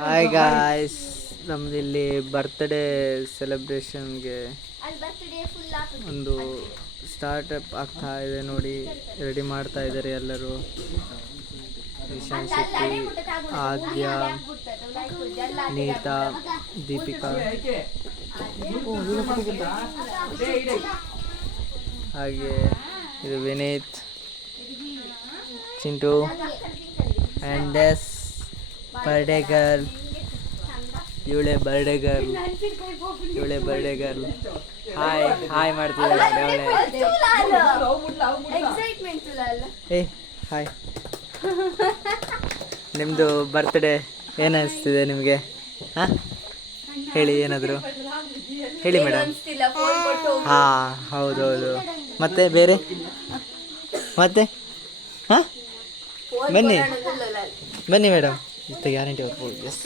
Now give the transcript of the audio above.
Hi guys, ನಮ್ದಿಲ್ಲಿ birthday ಸೆಲೆಬ್ರೇಷನ್ಗೆ ಒಂದು startup ಆಗ್ತಾ ಇದೆ ನೋಡಿ. ರೆಡಿ ಮಾಡ್ತಾ ಇದ್ದಾರೆ ಎಲ್ಲರೂ. ಇಶಾನ್ ಶೆಟ್ಟಿ, ಆದ್ಯ, ನೀತಾ, ದೀಪಿಕಾ, ಹಾಗೆ ಇದು Vineeth, Chintu and is birthday girl. ಇವಳೆ ಬರ್ಡೇ ಗರ್ಲ್. ಹಾಯ್ ಮಾಡ್ತಿದ್ದಾರೆ. ಏ ಹಾಯ್. ನಿಮ್ಮದು ಬರ್ತ್ಡೇ ಏನಿಸ್ತಿದೆ ನಿಮಗೆ? ಹಾಂ ಹೇಳಿ, ಏನಾದರೂ ಹೇಳಿ ಮೇಡಮ್. ಹಾಂ ಹೌದೌದು. ಮತ್ತೆ ಬೇರೆ ಮತ್ತೆ ಹಾಂ ಬನ್ನಿ ಮೇಡಮ್. ಗ್ಯಾರಂಟಿ ಅವ್ರು ಎಸ್